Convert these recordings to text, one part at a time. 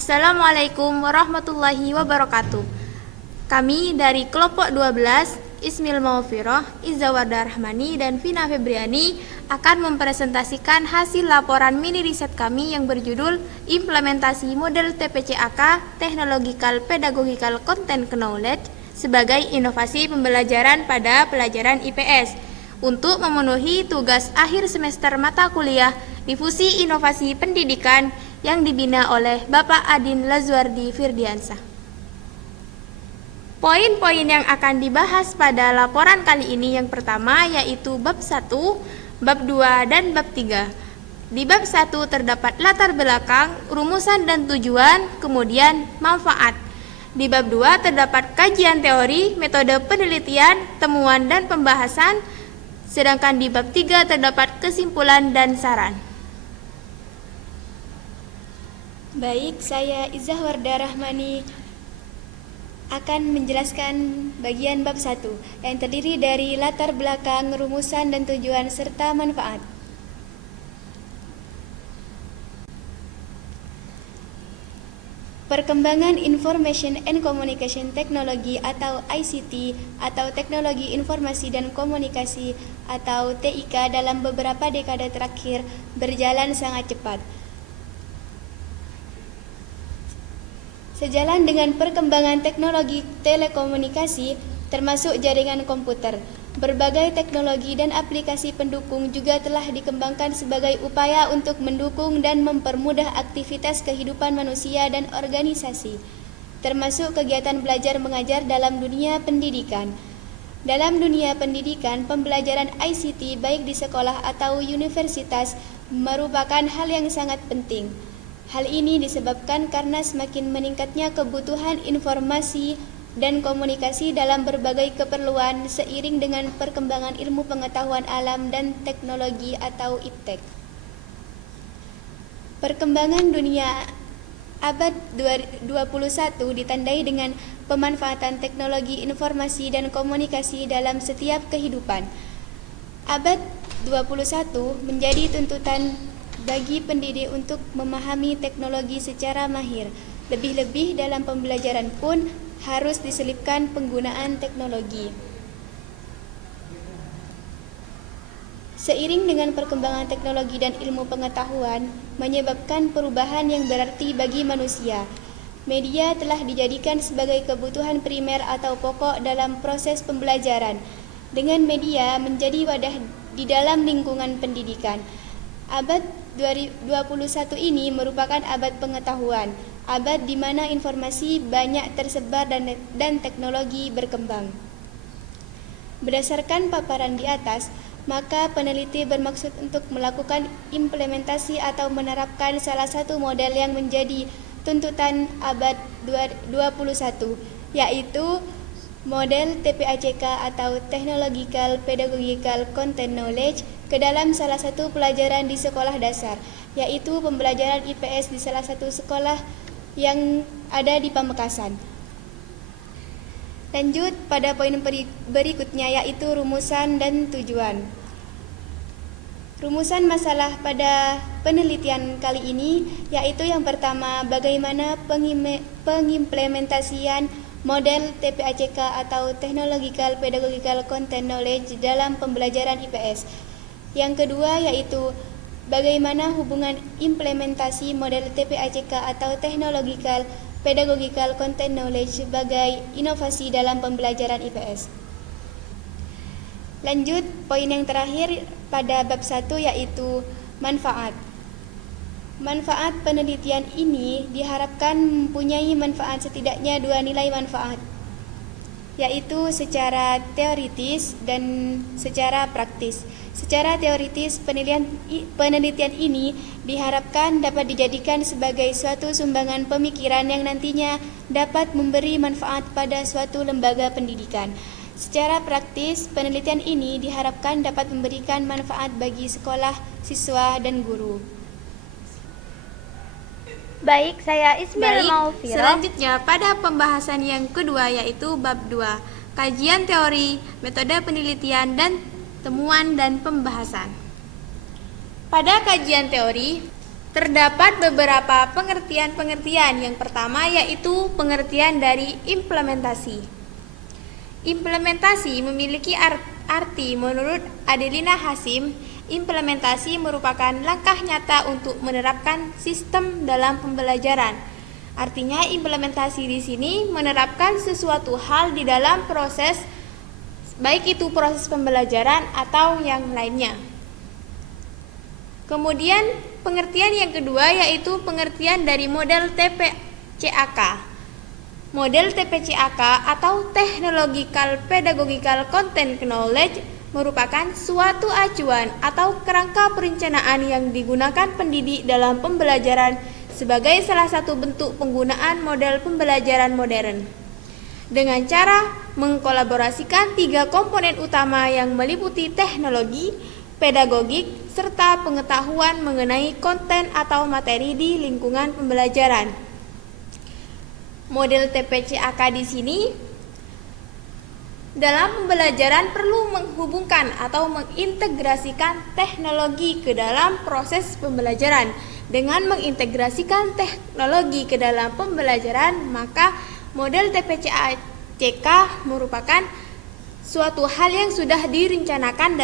Assalamualaikum warahmatullahi wabarakatuh. Kami dari kelompok 12, Ismil Maufiroh, Iza Wardah Rahmani, dan Vina Febriani akan mempresentasikan hasil laporan mini riset kami yang berjudul Implementasi Model TPCAK Technological Pedagogical Content Knowledge sebagai inovasi pembelajaran pada pelajaran IPS untuk memenuhi tugas akhir semester mata kuliah Difusi Inovasi Pendidikan yang dibina oleh Bapak Adin Lazuardi Firdiansah. Poin-poin yang akan dibahas pada laporan kali ini yang pertama yaitu bab 1, bab 2, dan bab 3. Di bab 1 terdapat latar belakang, rumusan dan tujuan, kemudian manfaat. Di bab 2 terdapat kajian teori, metode penelitian, temuan dan pembahasan, sedangkan di bab 3 terdapat kesimpulan dan saran. Baik, saya Izzah Wardah Rahmani akan menjelaskan bagian bab 1 yang terdiri dari latar belakang, rumusan dan tujuan serta manfaat. Perkembangan Information and Communication Technology atau ICT atau Teknologi Informasi dan Komunikasi atau TIK dalam beberapa dekade terakhir berjalan sangat cepat. Sejalan dengan perkembangan teknologi telekomunikasi, termasuk jaringan komputer, berbagai teknologi dan aplikasi pendukung juga telah dikembangkan sebagai upaya untuk mendukung dan mempermudah aktivitas kehidupan manusia dan organisasi, termasuk kegiatan belajar mengajar dalam dunia pendidikan. Dalam dunia pendidikan, pembelajaran ICT baik di sekolah atau universitas merupakan hal yang sangat penting. Hal ini disebabkan karena semakin meningkatnya kebutuhan informasi dan komunikasi dalam berbagai keperluan seiring dengan perkembangan ilmu pengetahuan alam dan teknologi atau IPTEK. Perkembangan dunia abad 21 ditandai dengan pemanfaatan teknologi informasi dan komunikasi dalam setiap kehidupan. Abad 21 menjadi tuntutan bagi pendidik untuk memahami teknologi secara mahir. Lebih-lebih dalam pembelajaran pun harus diselipkan penggunaan teknologi. Seiring dengan perkembangan teknologi dan ilmu pengetahuan menyebabkan perubahan yang berarti bagi manusia. Media telah dijadikan sebagai kebutuhan primer atau pokok dalam proses pembelajaran. Dengan media menjadi wadah di dalam lingkungan pendidikan. Abad 21 ini merupakan abad pengetahuan, abad di mana informasi banyak tersebar dan teknologi berkembang. Berdasarkan paparan di atas, maka peneliti bermaksud untuk melakukan implementasi atau menerapkan salah satu model yang menjadi tuntutan abad 21, yaitu model TPACK atau Technological Pedagogical Content Knowledge ke dalam salah satu pelajaran di sekolah dasar, yaitu pembelajaran IPS di salah satu sekolah yang ada di Pamekasan. Lanjut pada poin berikutnya yaitu rumusan dan tujuan. Rumusan masalah pada penelitian kali ini yaitu yang pertama, bagaimana pengimplementasian model TPACK atau Technological Pedagogical Content Knowledge dalam pembelajaran IPS. Yang kedua yaitu bagaimana hubungan implementasi model TPACK atau Technological Pedagogical Content Knowledge sebagai inovasi dalam pembelajaran IPS. Lanjut, poin yang terakhir pada bab 1 yaitu manfaat. Manfaat penelitian ini diharapkan mempunyai manfaat setidaknya 2 nilai manfaat, yaitu secara teoritis dan secara praktis. Secara teoritis, penelitian ini diharapkan dapat dijadikan sebagai suatu sumbangan pemikiran yang nantinya dapat memberi manfaat pada suatu lembaga pendidikan. Secara praktis, penelitian ini diharapkan dapat memberikan manfaat bagi sekolah, siswa, dan guru. Baik, saya Ismil Maufiroh. Selanjutnya pada pembahasan yang kedua yaitu bab 2, kajian teori, metode penelitian dan temuan dan pembahasan. Pada kajian teori, Terdapat beberapa pengertian-pengertian. Yang pertama yaitu pengertian dari implementasi. Implementasi memiliki arti menurut Adelina Hasim, implementasi merupakan langkah nyata untuk menerapkan sistem dalam pembelajaran. Artinya implementasi di sini menerapkan sesuatu hal di dalam proses, baik itu proses pembelajaran atau yang lainnya. Kemudian pengertian yang kedua yaitu pengertian dari model TPCAK. Model TPCAK atau Technological Pedagogical Content Knowledge merupakan suatu acuan atau kerangka perencanaan yang digunakan pendidik dalam pembelajaran sebagai salah satu bentuk penggunaan model pembelajaran modern. Dengan cara mengkolaborasikan 3 komponen utama yang meliputi teknologi, pedagogik, serta pengetahuan mengenai konten atau materi di lingkungan pembelajaran. Model TPCAK di sini dalam pembelajaran perlu menghubungkan atau mengintegrasikan teknologi ke dalam proses pembelajaran. Dengan mengintegrasikan teknologi ke dalam pembelajaran, maka model TPCAK merupakan suatu hal yang sudah direncanakan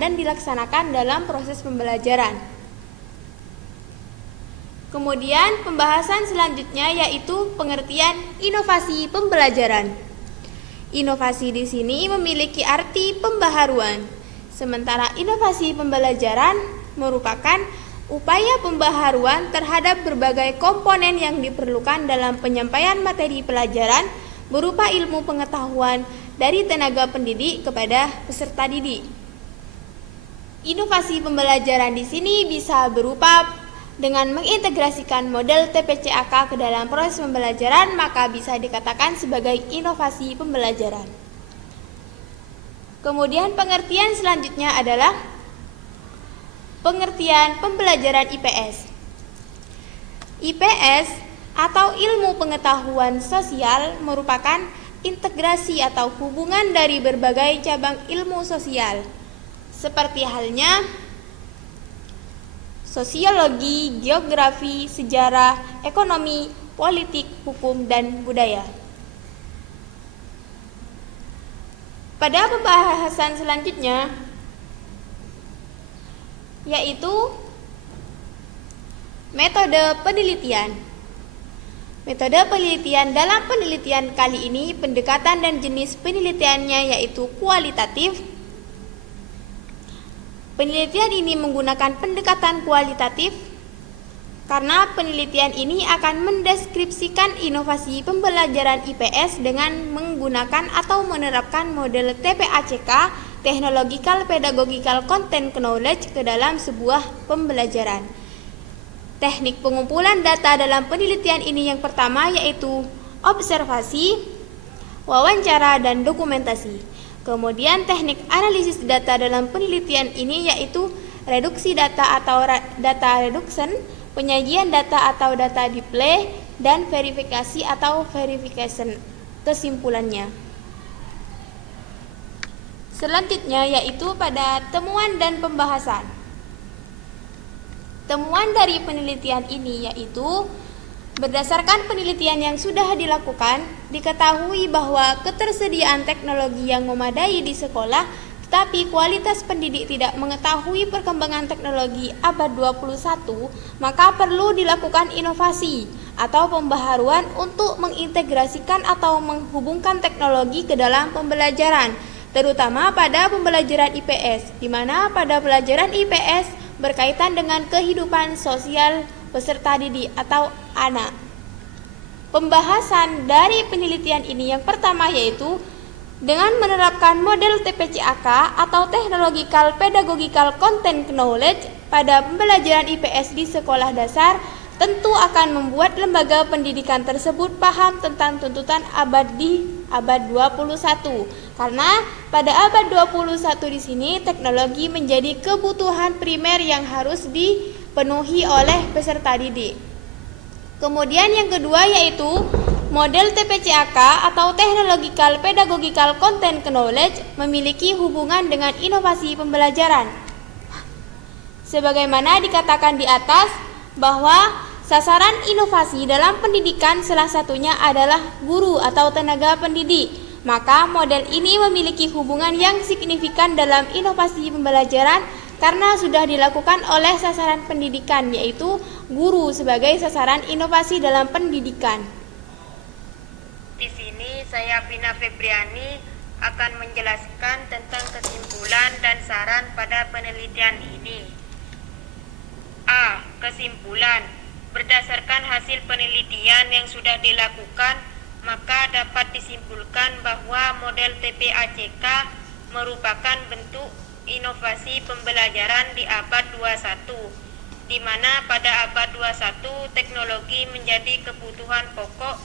dan dilaksanakan dalam proses pembelajaran. Kemudian pembahasan selanjutnya yaitu pengertian inovasi pembelajaran. Inovasi di sini memiliki arti pembaharuan, sementara inovasi pembelajaran merupakan upaya pembaharuan terhadap berbagai komponen yang diperlukan dalam penyampaian materi pelajaran berupa ilmu pengetahuan dari tenaga pendidik kepada peserta didik. Inovasi pembelajaran di sini bisa berupa dengan mengintegrasikan model TPCAK ke dalam proses pembelajaran, maka bisa dikatakan sebagai inovasi pembelajaran. Kemudian pengertian selanjutnya adalah pengertian pembelajaran IPS. IPS atau ilmu pengetahuan sosial merupakan integrasi atau hubungan dari berbagai cabang ilmu sosial, seperti halnya sosiologi, geografi, sejarah, ekonomi, politik, hukum, dan budaya. Pada pembahasan selanjutnya yaitu metode penelitian. Metode penelitian dalam penelitian kali ini pendekatan dan jenis penelitiannya yaitu kualitatif. Penelitian ini menggunakan pendekatan kualitatif karena penelitian ini akan mendeskripsikan inovasi pembelajaran IPS dengan menggunakan atau menerapkan model TPACK, Technological Pedagogical Content Knowledge, ke dalam sebuah pembelajaran. Teknik pengumpulan data dalam penelitian ini yang pertama yaitu observasi, wawancara, dan dokumentasi. Kemudian teknik analisis data dalam penelitian ini yaitu reduksi data atau data reduction, penyajian data atau data display, dan verifikasi atau verification. Kesimpulannya, selanjutnya yaitu pada temuan dan pembahasan. Temuan dari penelitian ini yaitu berdasarkan penelitian yang sudah dilakukan, diketahui bahwa ketersediaan teknologi yang memadai di sekolah, tetapi kualitas pendidik tidak mengetahui perkembangan teknologi abad 21, maka perlu dilakukan inovasi atau pembaharuan untuk mengintegrasikan atau menghubungkan teknologi ke dalam pembelajaran, terutama pada pembelajaran IPS, di mana pada pelajaran IPS berkaitan dengan kehidupan sosial peserta didik atau anak. Pembahasan dari penelitian ini yang pertama yaitu dengan menerapkan model TPCAK atau Technological Pedagogical Content Knowledge pada pembelajaran IPS di sekolah dasar, tentu akan membuat lembaga pendidikan tersebut paham tentang tuntutan abad 21. Karena pada abad 21 di sini teknologi menjadi kebutuhan primer yang harus dipenuhi oleh peserta didik. Kemudian yang kedua yaitu model TPCAK atau Technological Pedagogical Content Knowledge memiliki hubungan dengan inovasi pembelajaran. Sebagaimana dikatakan di atas bahwa sasaran inovasi dalam pendidikan salah satunya adalah guru atau tenaga pendidik. Maka model ini memiliki hubungan yang signifikan dalam inovasi pembelajaran karena sudah dilakukan oleh sasaran pendidikan, yaitu guru sebagai sasaran inovasi dalam pendidikan. Di sini saya Vina Febriani akan menjelaskan tentang kesimpulan dan saran pada penelitian ini. A. Kesimpulan. Berdasarkan hasil penelitian yang sudah dilakukan, maka dapat disimpulkan bahwa model TPACK merupakan bentuk inovasi pembelajaran di abad 21, di mana pada abad 21 teknologi menjadi kebutuhan pokok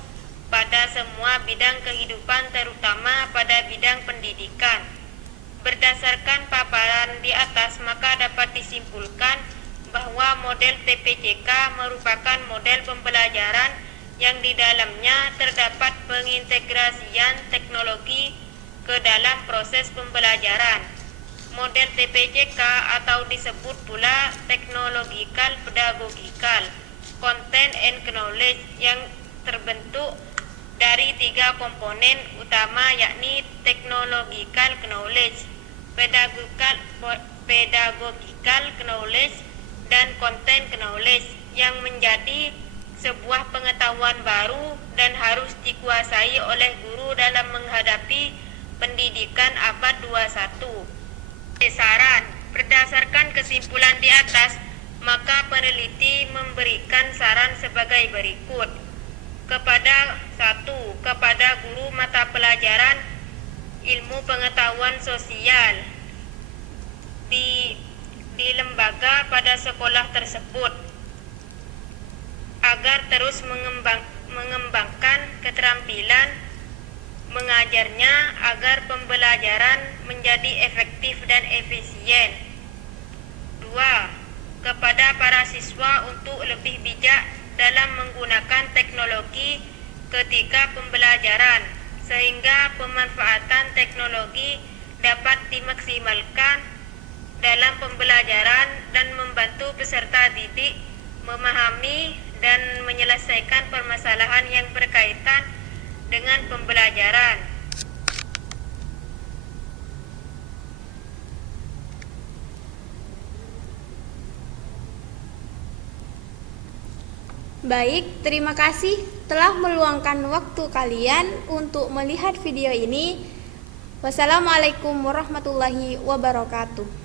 pada semua bidang kehidupan, terutama pada bidang pendidikan. Berdasarkan paparan di atas, maka dapat disimpulkan bahwa model TPCK merupakan model pembelajaran yang di dalamnya terdapat pengintegrasian teknologi ke dalam proses pembelajaran. Model TPCK atau disebut pula Technological Pedagogical Content and Knowledge yang terbentuk dari 3 komponen utama, yakni Technological Knowledge, Pedagogical Knowledge, dan Content Knowledge yang menjadi sebuah pengetahuan baru dan harus dikuasai oleh guru dalam menghadapi pendidikan abad 21. Saran. Berdasarkan kesimpulan di atas, maka peneliti memberikan saran sebagai berikut. Kepada guru mata pelajaran ilmu pengetahuan sosial di lembaga pada sekolah tersebut agar terus mengembangkan keterampilan mengajarnya agar pembelajaran menjadi efektif dan efisien. 2. Kepada para siswa untuk lebih bijak dalam menggunakan teknologi ketika pembelajaran, sehingga pemanfaatan teknologi dapat dimaksimalkan dalam pembelajaran dan membantu peserta didik memahami dan menyelesaikan permasalahan yang berkaitan dengan pembelajaran. Baik, terima kasih telah meluangkan waktu kalian untuk melihat video ini. Wassalamualaikum warahmatullahi wabarakatuh.